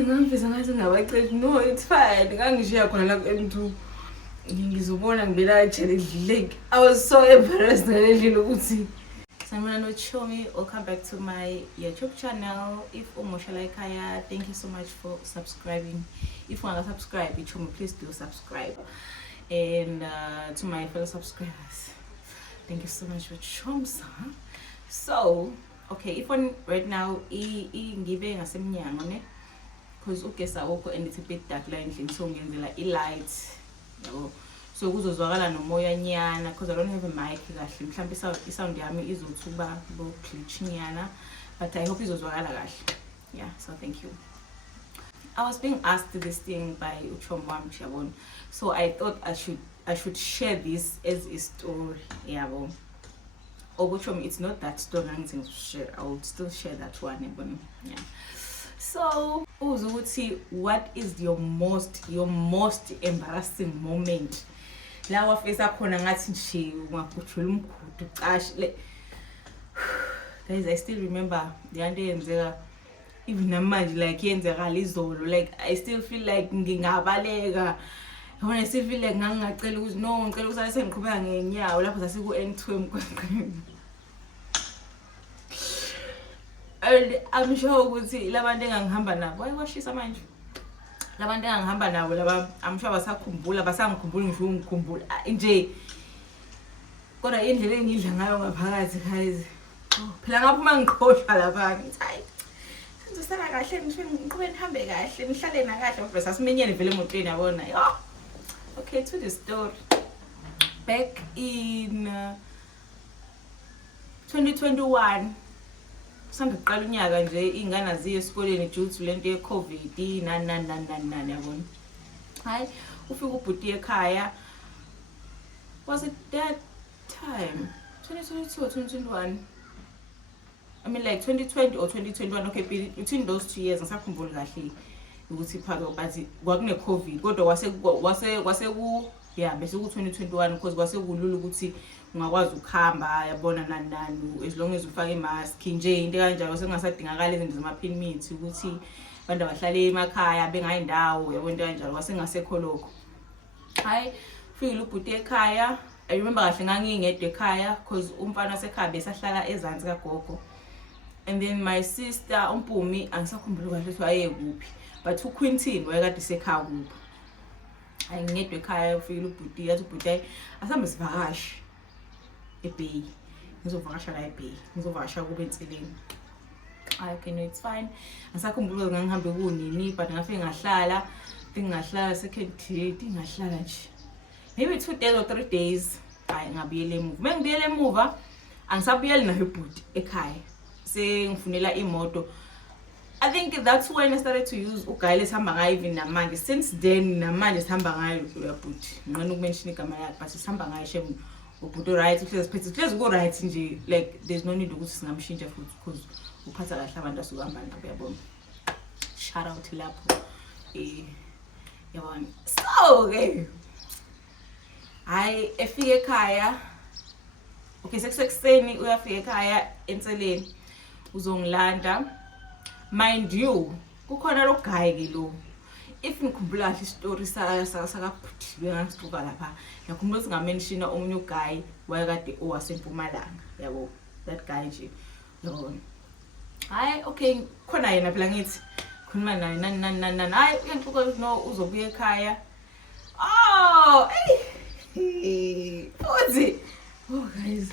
ngangifisa ngathi ngabaqeqi. No, it's fine. Ngangishiya khona la ku-N2. Ngizobona ngibela challenge leg. I was so embarrassed ngalendlela ukuthi Simon no Chomi. Welcome back to my YouTube channel. If umusha like Kaya, thank you so much for subscribing. If you want to subscribe, Chomi, please do subscribe. And to my fellow subscribers, thank you so much for Chomsa. So, okay, if one right now, ngibe ngasemnyango ne, because ugesa woko and it's a bit dark line so ngenzela light, yabo. So kuzozwakala nomoya nyana because I don't have a mic kahle. Mhlawumbe isound yami izothuba bo glitch nyana, but I hope izozwakala kahle. Yeah, so thank you. I was being asked this thing by Uchomwam Chabon, so I thought I should share this as a story. Yabo. Obuchom, it's not that story I'm going to share. I will still share that one. Yeah. So, Uzuti, what is your most embarrassing moment? Lawa fesa khona ngathi nje ungaphuthula umkhudu cash. Guys, I still remember the ande yenzeka even namanje like yenzeka lizolo, like I still feel like ngingabaleka. When I still feel like ngangacela ukuthi no ngicela ukuthi sengiqhubeka ngenyawo lapho sasiku N2 emgwaqweni. And I'm sure ukuthi labantu engangihamba nabo washisa manje. Labantu engangihamba nabo laba I'm sure basangikhumbula ngisho ngikhumbula nje. Kodwa indlela engidla ngayo ngaphakathi guys. Phela ngaphuma ngikhohlwa lapha ngithi hayi. Senzisana kahle ngiqhubeke nihambe kahle nihlale na kahle ngoba sasimenyene vele emotweni yabona. Yo. Okay, to the story. Back in 2021, sangiqala unyaka nje ingane ziye esikoleni due to lento ye-COVID nani yabona. Hayi, ufika ubhuti ekhaya. Was it that time? 2022 or 2021? I mean like 2020 or 2021. Okay, between those 2 years ngisakhumbula kahle. Ukuthi phaka bathi kwakune COVID kodwa wase ku yeah bese ku 2021 because kwase kulula ukuthi ungakwazi ukuhamba yabona nani as long as ufake imask nje into kanjalo sengasadingakala izinto zama-pin meet ukuthi abantu abahlale emakhaya bengayindawo yabona into kanjalo kwase ngasekho lokho. Hayi fika ubhuti ekhaya. I remember kahle ngangingedwa ekhaya because umfana wasekhaya besahlala ezantsi kagogo, and then my sister umpumi angisakhumbula kahle ukuthi wayekuphi. But uQuintin wayekade sekhaya kubo. Ayingedwe ekhaya ufika ubhuti yathi ubhuti asambe sivakashi eBay. Ngizovakasha la eBay. Ngizovakasha kube Nsileni. Okay, no, it's fine. Angisakhumbula ngangihambe kunini but ngafike ngahlala second day ngahlala nje. Maybe 2 days or 3 days. Hayi ngabuyele emuva. Mengibuyele emuva angisabuyeli nayo ubhuti ekhaya. Sengifunela imoto. I think that's when I started to use ugayile sihamba ngayo even namanje. Since then namanje sihamba ngayo ubhuti. Ngqina ukumention igama lakhe but sihamba ngayo shem ubhuti right please go right nje, like there's no need ukuthi singamshintsha futhi because uphatha kahle abantu asuhamba nabo yabona. Shout out lapho yabona. So okay. Hayi efike ekhaya. Okay, sekuseni uyafika ekhaya Enseleni uzongilanda. Mind you, kukhona lo guy ke lo. If ngikhumbula kahle story sakabhuti bengasixuka lapha. Ngikhumbula ukuthi ngamention omunye guy wayekade owaseMpumalanga, yabo. That guy nje. Yabona. Hayi okay, khona yena phela ngithi khuluma naye nani. Hayi uyangixuka no uzobuya ekhaya. Oh, hey. Oh guys.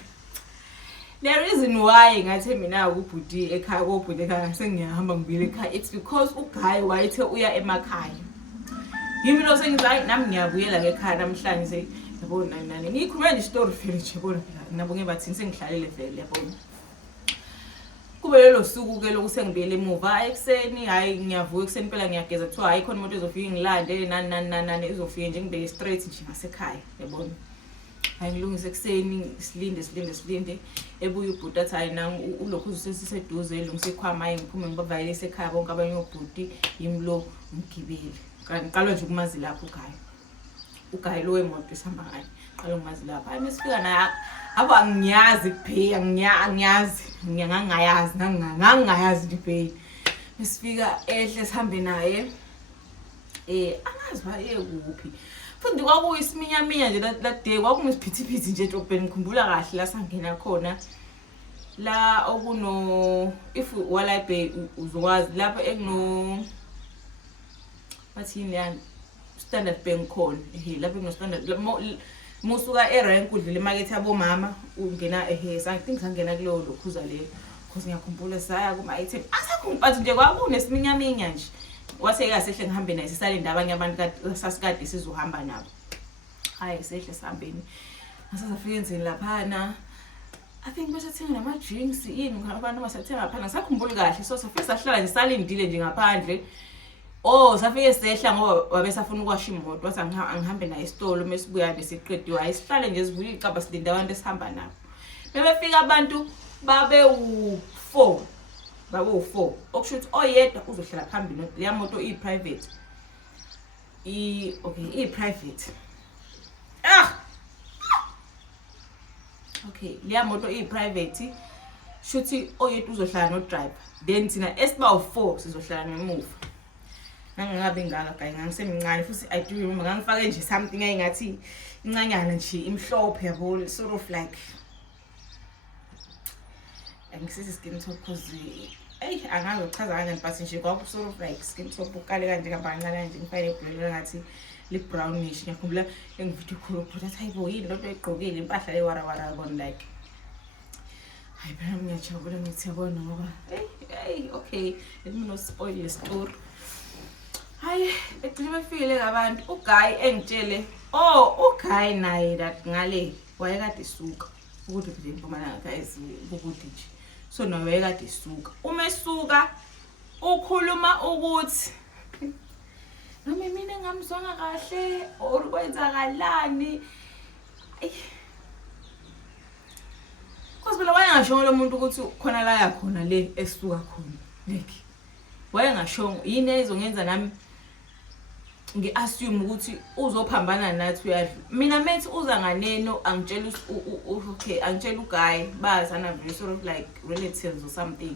The reason why ngathi mina ubhuti ekhaya ubhuti ekhaya sengiyahamba ngibile ekhaya, it's because uGuy wayethe uya emakhaya. Yimi lo sengithi nami ngiyabuyela ekhaya namhlanje yabona nani. Ngikhuluma nje story vele nje yabona nabo ngebathini sengihlalele vele yabona. Kube lelo suku ke loku sengibuyele emuva ekseni. Hayi ngiyavuka ekseni phela ngiyageza kuthiwa hayi khona imoto izofika ingilande nani izofika nje ngibeke straight nje ngasekhaya yabona. Ayilungise ekseni silinde ebuye ubhuti athi hayi nami ulokhu usesiseduze elungisekhwama hayi ngiphume ngibavayelise ekhaya bonke abanye obhuti yimlo ngigibele. Ngiqala nje ukumazi lapho uGuy lo wemoto isihamba ngayo. Qala ukumazi lapha. Hayi mesifika naye abo angiyazi kuphela ngangayazi nje kuphela. Sifika ehle sihambe naye angazi baye kuphi futhi kwakuyisiminyaminya nje that day kwakungisiphithiphithi nje edrobheni ngikhumbula kahle la sangena khona la okuno if Walai Bay uzokwazi lapho ekuno bathini yani Standard Bank khona lapho ekuno Standard musuka erank udlule emarket yabo mama ungena something sangena kulo lokhuza le because ngiyakhumbula saya kuma item asakhumbathi nje kwakunesiminyaminya nje wase kasehle ngihambe naye sisale ndabanye abantu sasikade sizohamba nabo hayi sehle sihambeni asazafika enzeni laphana I think bese thenga nama drinks yini abantu basathenga laphana sakhumbula kahle so safika sahlala nje salindile nje ngaphandle safike sehla ngoba wabesafuna ukwasha imoto wathi angihambe naye esitolo mesibuya besiqediwe ayisihlale nje sivula icaba silinda abantu esihamba nabo bebefika abantu babe u4 okusho ukuthi oyedwa uzohlala phambili leya moto i-private i-private leya moto i-private shuthi oyedwa uzohlala no driver then thina esiba u4 sizohlala ngemuva ngangabe ngaka gayi ngangisemncane futhi I do remember ngangifake nje something ayingathi incanyana nje imhlophe yabo sort of like angisithi skin top cause angazi uchaza kanjani but nje kwaku sort of like skin top ukale kanje kabancane kanje ngifake blue ngathi li brownish ngiyakhumbula engivithi khulu but hayibo yini lonto egqokile impahla lewara bona like hayi phela ngiyajabula ngithi yabona ngoba okay let me not spoil the story hayi egcine befile abantu uGuy engitshele uGuy naye that ngale wayekade suka ukuthi nje Mpumalanga guys ukuthi nje so nawe wayekade suka uma esuka ukhuluma ukuthi noma mina ngamzwanga kahle or kwenzakalani phela wayengasho lo muntu ukuthi khona la yakhona le esuka khona like wayengasho yini ezongenza nami ngiassume ukuthi uzophambana nathi uyadla mina methi uza nganeno angitshela okay angitshela uGuy bazana very sort of like relatives or something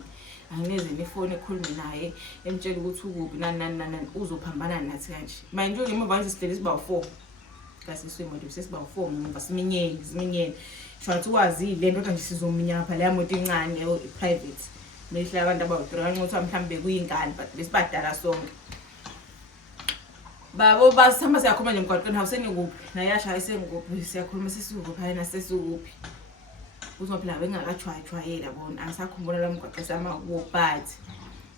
angeze nefone ekhulume naye emtshela ukuthi ukuphi nani uzophambana nathi kanje manje ngemuva nje sidele siba u4 kasi simoto sesiba u4 ngoba siminyeni shwathi wazi le nto nje sizominya lapha la moto incane private mehla abantu abawu3 ngokuthi mhlambe kuyingane but besibadala sonke babo basihamba siyakhuluma nje emgwaqweni hawusenikuphi nayasha ayisengikuphi siyakhuluma sesikuphi hayina sesikuphi uzophela bengakachwayela bona angisakhumbula la mgwaqo sama but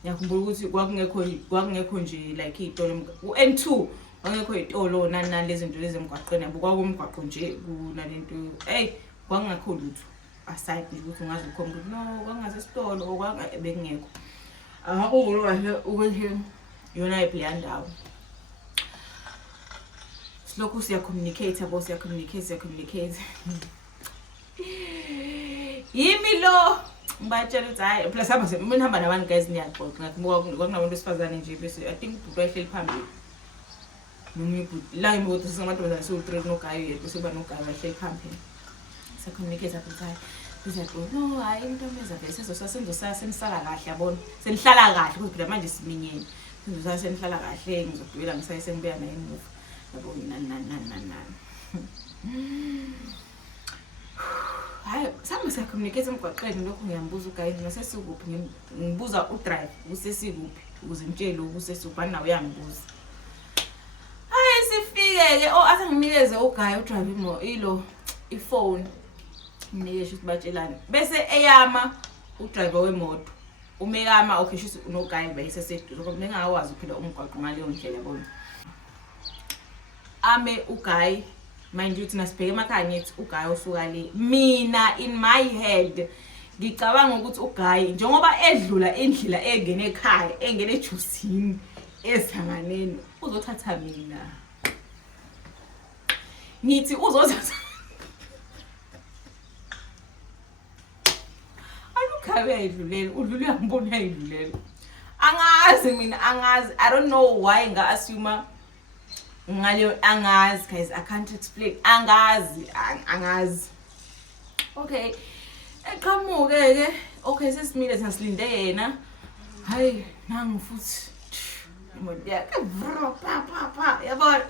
ngiyakhumbula ukuthi kwakungekho nje like izitolo u-N2 kwakungekho izitolo nani lezi zinto lezi emgwaqweni yabo kwakumgwaqo nje kunalento kwakungekho lutho aside ukuthi ungaze ukhombe no kwangase isitolo okwangekho akakulo kahle ukuthi yona iphela ndawo lokho siya communicate yimi lo ngibatshela ukuthi hayi plus hamba mina hamba nabantu guys niyaxoxa ngakubuka kwakunabantu besifazane nje bese I think ubhuti wayehleli phambili noma ibhuti la imoto sisamadodana so3 noGuy yethu siba noGuy wayehleli phambili sa communicate ukuthi hayi bizathi no hayi intomeza vese senisala kahle yabona senihlala kahle ukuthi phela manje siminyeni senihlala kahle ngizodwela ngisayisengibuya naye emuva yabo nani hayi sami siyakhommunicate emgwaqeni lokho ngiyambuza uGuy ngasesikuphi ngibuza udrive usesikuphi ukuze ngitshele ukusesuphi nawe uyangibuza hayi sifike ke athi nginikeze uGuy udrive iphone nginikeze ukuthi batshelane bese eyama udriver wemoto umekama okay sho unoGuy bayiseseduze ngoba ngingakwazi phela umgwaqo ngaleyo ndlela yabona ame uGuy mind you thina sibheke emakhaya ngithi uGuy usuka le mina in my head ngicabanga ukuthi uGuy njengoba edlula indlela engene ekhaya engene ejusini esanganeni uzothatha mina ngithi uzothatha alukhaya edlulele udlule ngibona edlulele angazi mina I don't know why nga assume ngale angazi guys I can't explain angazi okay eqhamuke ke okay sesimile sasilinde yena hayi nangu futhi imoto yakhe pa yabona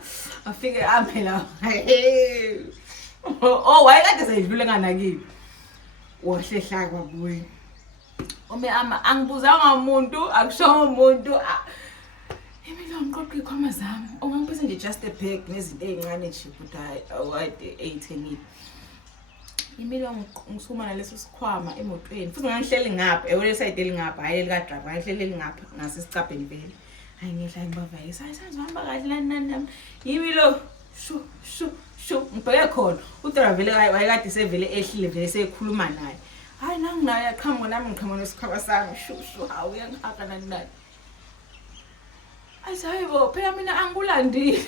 afike ame la wayekade seyidlule nganakile wahlehla kwabuye angibuzanga umuntu akusho umuntu Imilo ngiqoqe ikhoma zami ongangiphethe nje just a bag nezinto ezincane nje ukuthi awade 8 Imilo ngisuma naleso sikhwama emotweni futhi ngangihleli ngapha ewele side elingapha hayi elika driver ngihleli elingapha ngasisicabheni vele hayi ngidla ngibavaye sayihamba kahle nani Imilo shu ngibheke khona udriver vele wayekade sevele ehlile vele sekhuluma naye hayi nanginayo yaqhamuka nami ngiqhamuka nesikhwama sami shu hawu uyangihaka nani Ayibo phela mina angilandile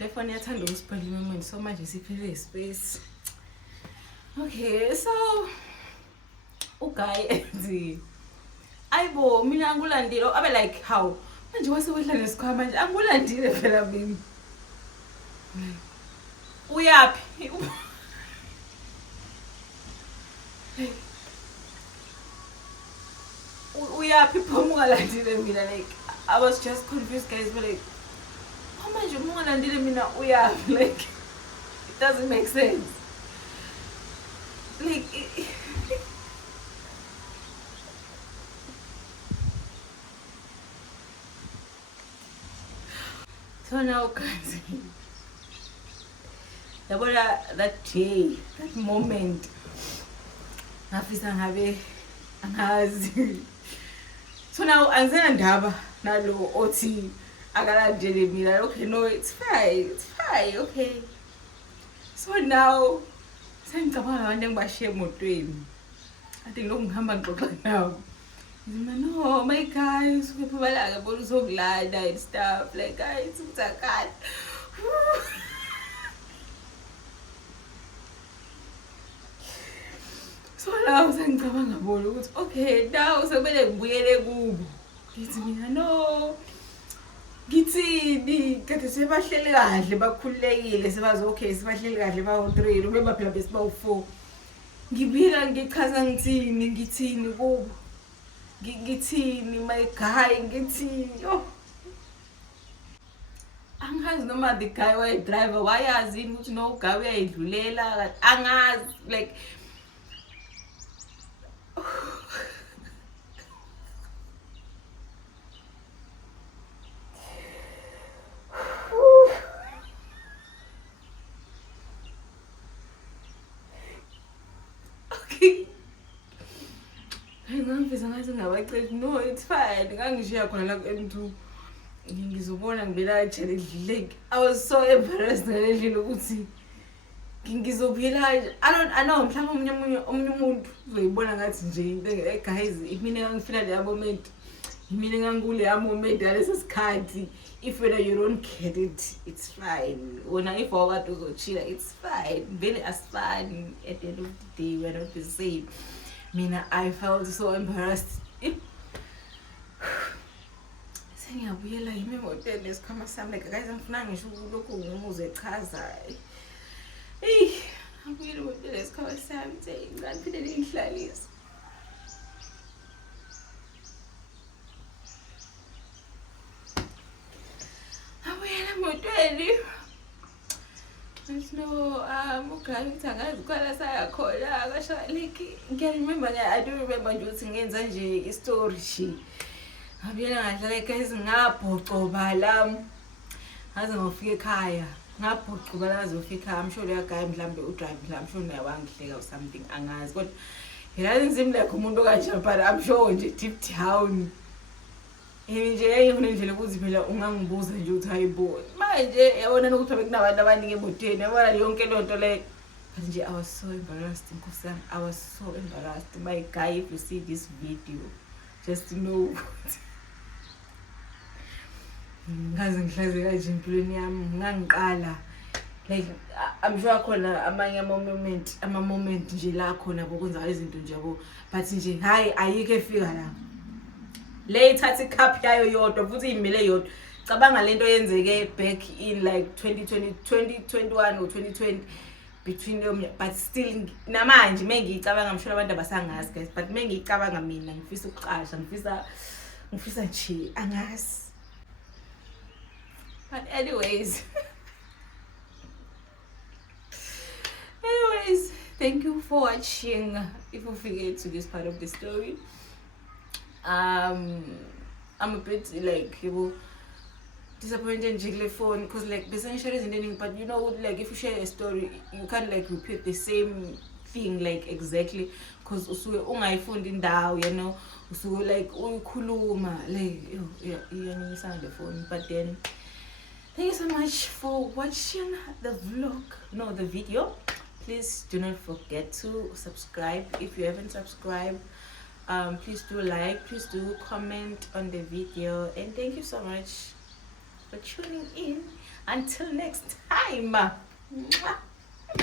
le phone yathanda ukusiphala imemoni so manje siphele ispace okay so uguy enzi ayibo mina angilandile abe like how manje wasewehla nesikhwama manje angilandile phela mina uyapi uyapi phoma ungalandile mina like I was just confused guys but like manje ungalandile mina uyapi like it doesn't make sense like so now guys yabona that day that moment ngafisa ngabe angazi so now angizena ndaba nalo othi akalandele mina okay no it's fine okay so now sengicabanga abantu engibashiye emotweni ade ngihamba ngixoxa nawo no my guys ukuphalaka bona uzokulanda and stuff like guys uthakala so now sengicabanga bona ukuthi okay now sekumele ngibuyele kubo ngithi mina no ngithini kade sebahleli kahle bakhululekile sebazi okay sibahleli kahle bawu3 remember phela bese bawu4 ngibika ngichaza ngithini kubo ngithini my guy ngithini angazi noma the guy way driver wayazi ukuthi no guy uyayidlulela angazi like no it's fine ngangishiya khona la M2 ngizobona ngibela challenge like I was so embarrassed ngalendlela ukuthi ngizobuyela I know mhlawumbe omunye umuntu uzoyibona ngathi nje guys mina ngifina le moment mina ngangule moment yaleso sikhathi if you don't get it it's fine wena if awukade uzochila it's fine vele asifani at the end of the day we're not the same mina I felt so embarrassed sengiyabuyela yimi emotweni lesikhwama sami like guys ngifuna ngisho lokho ngumuze echaza ngiyabuyela emotweni lesikhwama sami ngicela ngihlalise ngiyabuyela emotweni no okay ngitangazi kwala sayakhona akasho like ngiyaremember I do remember nje ukuthi ngenza nje istory shi ngabuyela ngadlala guys ngabhocoba lami ngaze ngofika ekhaya ngabhocoba lazofika ekhaya I'm sure leya guy mhlambe udrive mhlambe sure naye wangihleka or something angazi kodwa yena nzima like umuntu kanje but I'm sure nje deep down nje yayifuna nje ukuthi phela ungangibuza nje ukuthi hayibo manje yabona ukuthi bekunabantu abaningi emotweni yabona yonke lonto le but nje I was so embarrassed nkosana I was so embarrassed my guy if you see this video just know ngaze ngihlaze kanje empilweni yami ngangiqala like I'm sure khona amanye ama moment nje la khona bokwenza izinto nje yabo but nje hayi ayike efika la le ithatha icup yayo yodwa futhi imile yodwa cabanga lento yenzeke back in like 2021 or 2020 between but still namanje mengiyicabanga I'm sure abantu abasangazi guys, but mengiyicabanga mina ngifisa ukuqasha, ngifisa nje angazi. But anyways thank you for watching. If you forget to this part of the story, I'm a bit like disappointed in phone because like the same share isn't ending, but you know, like if you share a story you can't like repeat the same thing like exactly because usuke ungayifundi indawo, you know, usuke like uyikhuluma like iyanisa the phone. But then thank you so much for watching the video. Please do not forget to subscribe if you haven't subscribed. Please do like, please do comment on the video, and thank you so much for tuning in. Until next time. Mwah.